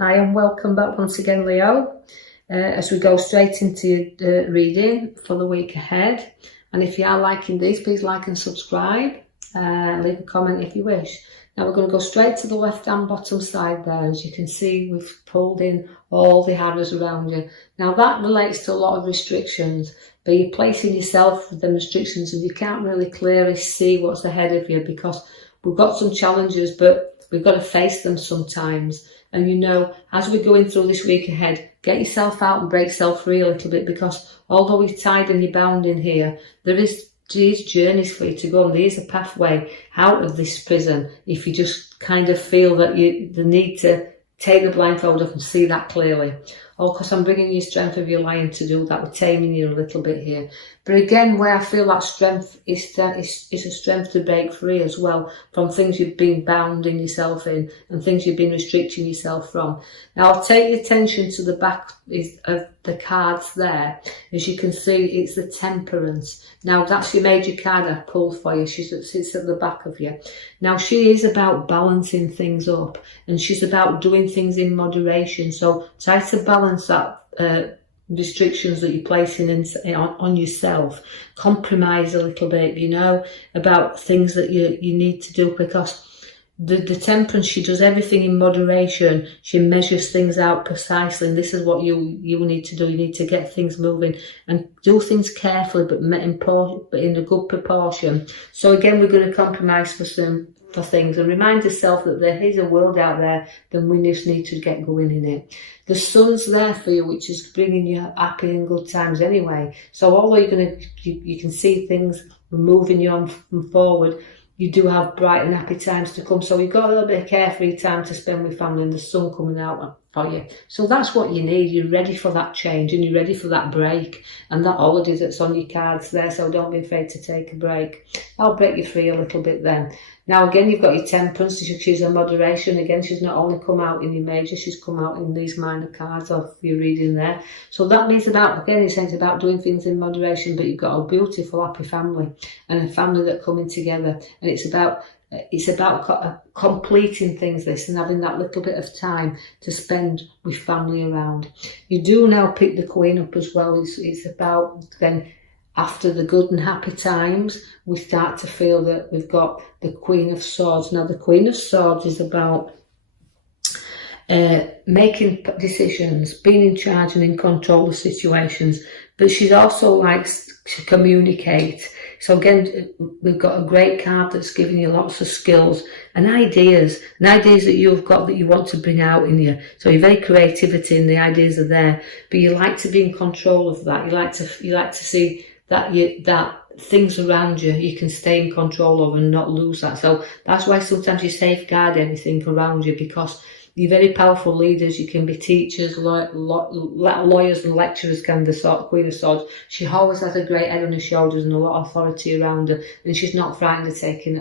Hi and welcome back once again, Leo, as we go straight into reading for the week ahead. And if you are liking these, please like and subscribe, leave a comment if you wish. Now we're going to go straight to the left hand bottom side there. As you can see, we've pulled in all the arrows around you. Now that relates to a lot of restrictions, but you're placing yourself with them restrictions and you can't really clearly see what's ahead of you because we've got some challenges, but we've got to face them sometimes. And you know, as we're going through this week ahead, get yourself out and break yourself free a little bit, because although you're tied and you're bound in here, there is these journeys for you to go, and there is a pathway out of this prison if you just kind of feel that the need to take the blindfold off and see that clearly. Or because I'm bringing you strength of your lion to do that, we're taming you a little bit here. But again, where I feel that strength is a strength to break free as well from things you've been bounding yourself in and things you've been restricting yourself from. Now I'll take your attention to the back of the cards there. As you can see, it's the Temperance. Now that's your major card I've pulled for you. She sits at the back of you. Now she is about balancing things up, and she's about doing things in moderation. So try to balance that restrictions that you're placing on yourself. Compromise a little bit, you know, about things that you need to do, because the Temperance, she does everything in moderation. She measures things out precisely, and this is what you need to do. You need to get things moving and do things carefully, but in a good proportion. So again, we're going to compromise for things and remind yourself that there is a world out there, then we just need to get going in it. The Sun's there for you, which is bringing you happy and good times anyway. So although you can see things moving you on forward, you do have bright and happy times to come. So you've got a little bit of carefree time to spend with family and the sun coming out for you. So that's what you need. You're ready for that change and you're ready for that break and that holiday that's on your cards there. So don't be afraid to take a break. I'll break you free a little bit then. Now again, you've got your Temperance. She's a moderation. Again, she's not only come out in your major, she's come out in these minor cards of your reading there. So that means it's about doing things in moderation, but you've got a beautiful, happy family and a family that coming together. And it's about completing things, this, and having that little bit of time to spend with family around. You do now pick the Queen up as well. It's about then, after the good and happy times, we start to feel that we've got the Queen of Swords. Now, the Queen of Swords is about making decisions, being in charge and in control of situations, but she also likes to communicate. So again, we've got a great card that's giving you lots of skills and ideas that you've got that you want to bring out in you. So you're very creativity and the ideas are there, but you like to be in control of that. You like to see that things around you can stay in control of and not lose that. So that's why sometimes you safeguard everything around you, because you're very powerful leaders. You can be teachers, lawyers and lecturers, kind of the sort of Queen of Swords. She always has a great head on her shoulders and a lot of authority around her, and she's not frightened of taking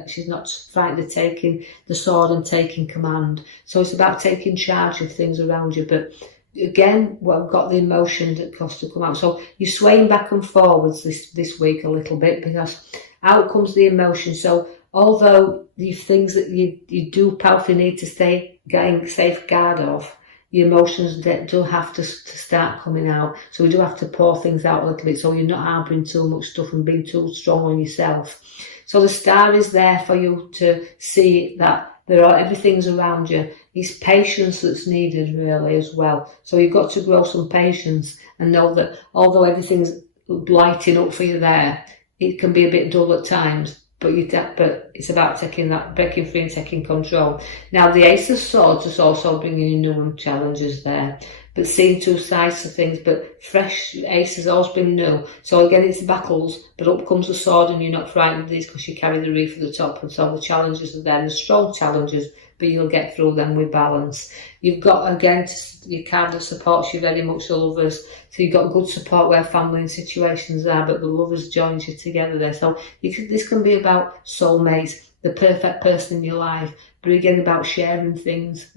the sword and taking command. So it's about taking charge of things around you, but again, we've got the emotion that costs to come out. So you're swaying back and forwards this week a little bit, because out comes the emotion. So although these things that you do powerfully need to stay getting safeguard of, your emotions do have to start coming out. So we do have to pour things out a little bit, so you're not harbouring too much stuff and being too strong on yourself. So the Star is there for you to see that everything's around you. It's patience that's needed really as well. So you've got to grow some patience and know that although everything's lighting up for you there, it can be a bit dull at times, but it's about breaking free and taking control. Now the Ace of Swords is also bringing you new challenges there, but seeing two sides to things, but fresh Ace has always been new. So again, it's battles, but up comes the sword and you're not frightened of these because you carry the wreath at the top, and so the challenges are there, the strong challenges, but you'll get through them with balance. You've got, again, your card that supports you very much, the Lovers. So you've got good support where family and situations are, but the Lovers joins you together there. So this can be about soulmates, the perfect person in your life, but again about sharing things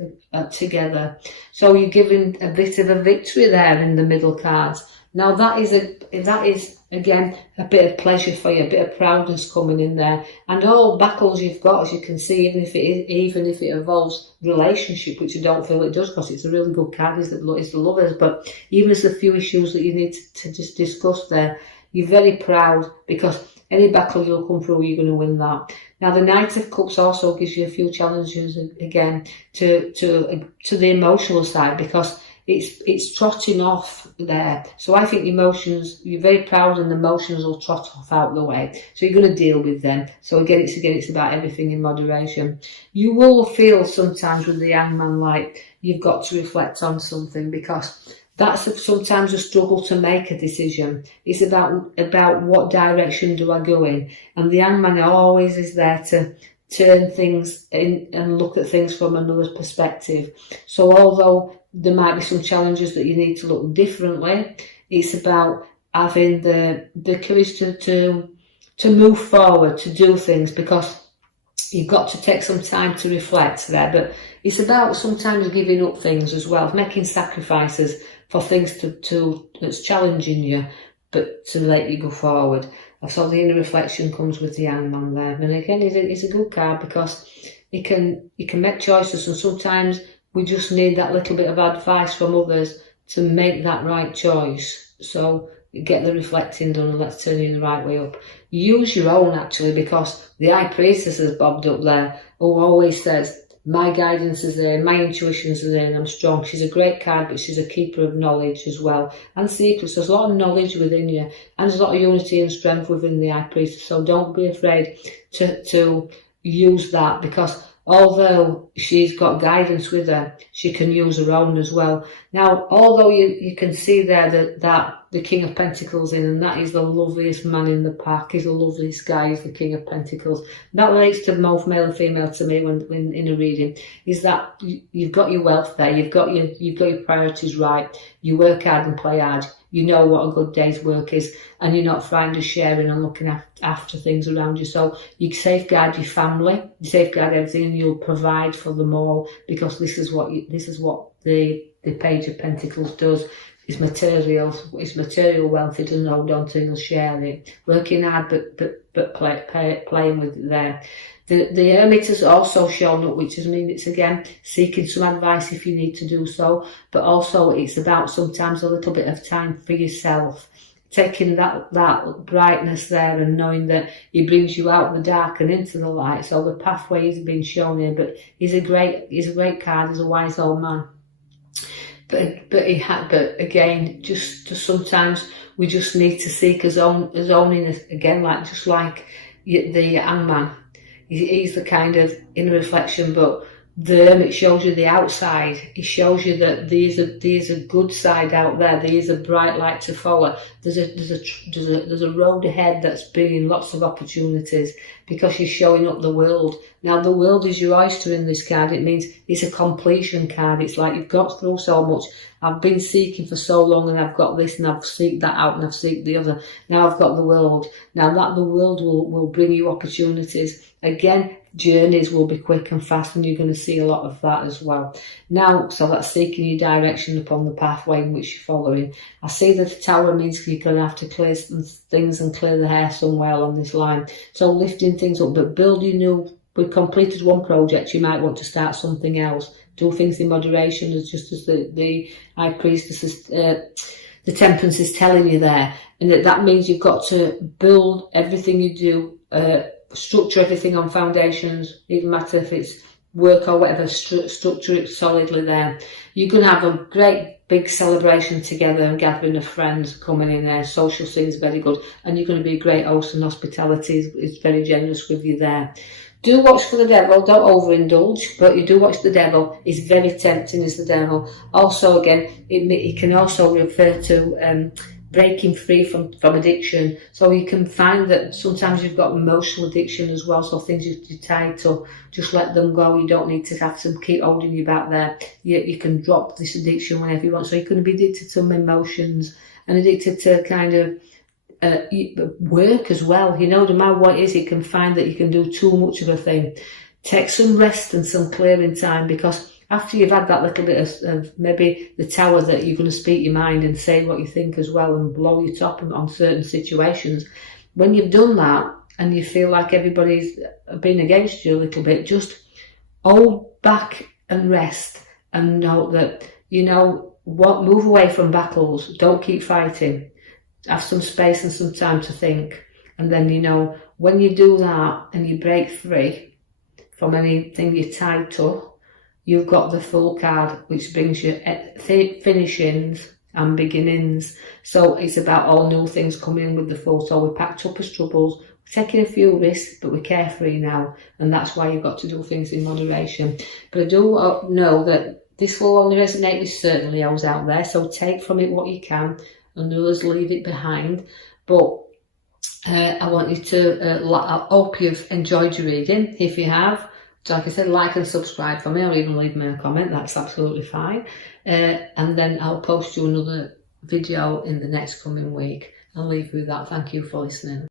together. So you're giving a bit of a victory there in the middle cards, Now that is again a bit of pleasure for you, a bit of proudness coming in there, and all battles you've got, as you can see, even if it involves relationship, which I don't feel it does, because it's a really good card, is the lovers. But even as the few issues that you need to just discuss there, you're very proud, because any battle you'll come through, you're going to win that. Now the Knight of Cups also gives you a few challenges again to the emotional side, because it's trotting off there. So I think emotions, you're very proud, and the emotions will trot off out the way. So you're going to deal with them. So again, it's about everything in moderation. You will feel sometimes with the Hangman like you've got to reflect on something, because that's sometimes a struggle to make a decision. It's about what direction do I go in, and the Hangman always is there to turn things in and look at things from another perspective. So although there might be some challenges that you need to look differently, it's about having the courage to move forward, to do things, because you've got to take some time to reflect there. But it's about sometimes giving up things as well, making sacrifices for things that's challenging you, but to let you go forward. So the inner reflection comes with the Hangman there. And again, it's a good card, because you can make choices, and sometimes we just need that little bit of advice from others to make that right choice. So get the reflecting done, and let's turn you the right way up. Use your own, actually, because the High Priestess has bobbed up there, who always says, my guidance is there, my intuitions are there, and I'm strong. She's a great card, but she's a keeper of knowledge as well, and secrets. There's a lot of knowledge within you, and there's a lot of unity and strength within the High Priestess. So don't be afraid to use that, because although she's got guidance with her, she can use her own as well. Now, although you can see there that the King of Pentacles in, and that is the loveliest man in the pack. He's the loveliest guy, is the King of Pentacles. That relates to both male and female to me when in a reading, is that you've got your wealth there, you've got your priorities right, you work hard and play hard, you know what a good day's work is, and you're not frightened of sharing and looking after things around you. So you safeguard your family, you safeguard everything, and you'll provide for them all, because this is what the Page of Pentacles does. It's material wealth. It doesn't hold on to, you'll share it. Working hard, but playing with it there. The Hermit has also shown up, which means it's again seeking some advice if you need to do so, but also it's about sometimes a little bit of time for yourself, taking that brightness there and knowing that he brings you out of the dark and into the light. So the pathway is being shown here, but he's a great card. He's a wise old man. But again, just sometimes we just need to seek his own inner, again, just like the Hangman. He's the kind of inner reflection, but the Hermit shows you the outside. He shows you that there's a good side out there. There is a bright light to follow. There's a road ahead that's bringing lots of opportunities, because you're showing up the world. Now the world is your oyster in this card. It means it's a completion card. It's like you've got through so much. I've been seeking for so long, and I've got this, and I've seeked that out, and I've seeked the other. Now I've got the world. Now that the world will bring you opportunities. Again, journeys will be quick and fast, and you're going to see a lot of that as well. Now, so that's seeking your direction upon the pathway in which you're following. I see that the Tower means you're going to have to clear some things and clear the hair somewhere along this line. So lifting things up, but building new. We've completed one project, you might want to start something else. Do things in moderation, just as the High Priestess, the Temperance is telling you there. And that means you've got to build everything you do, structure everything on foundations, even matter if it's work or whatever, structure it solidly there. You're going to have a great big celebration together and gathering of friends coming in there. Social scene's very good, and you're going to be a great host, and hospitality is very generous with you there. Do watch for the devil, don't overindulge, but you do watch the devil. He's very tempting as the devil. Also, again, it can also refer to breaking free from addiction. So you can find that sometimes you've got emotional addiction as well, so things you're tied to, just let them go. You don't need to have to keep holding you back there. You can drop this addiction whenever you want. So you're going to be addicted to some emotions and addicted to kind of work as well. No matter what it is, you can find that you can do too much of a thing. Take some rest and some clearing time, because after you've had that little bit of maybe the tower that you're going to speak your mind and say what you think as well and blow your top on certain situations, when you've done that and you feel like everybody's been against you a little bit, just hold back and rest and know that, you know what, move away from battles, don't keep fighting, have some space and some time to think. And then, you know, when you do that and you break free from anything you're tied to, you've got the Fool card, which brings you finishings and beginnings. So it's about all new things coming in with the Fool. So we're packed up as troubles, we're taking a few risks, but we're carefree now. And that's why you've got to do things in moderation. But I do know that this will only resonate with certain Leos out there. So take from it what you can, and others leave it behind. But I want you to, I hope you've enjoyed your reading. If you have, like I said, like and subscribe for me, or even leave me a comment, that's absolutely fine. And then I'll post you another video in the next coming week. I'll leave you with that. Thank you for listening.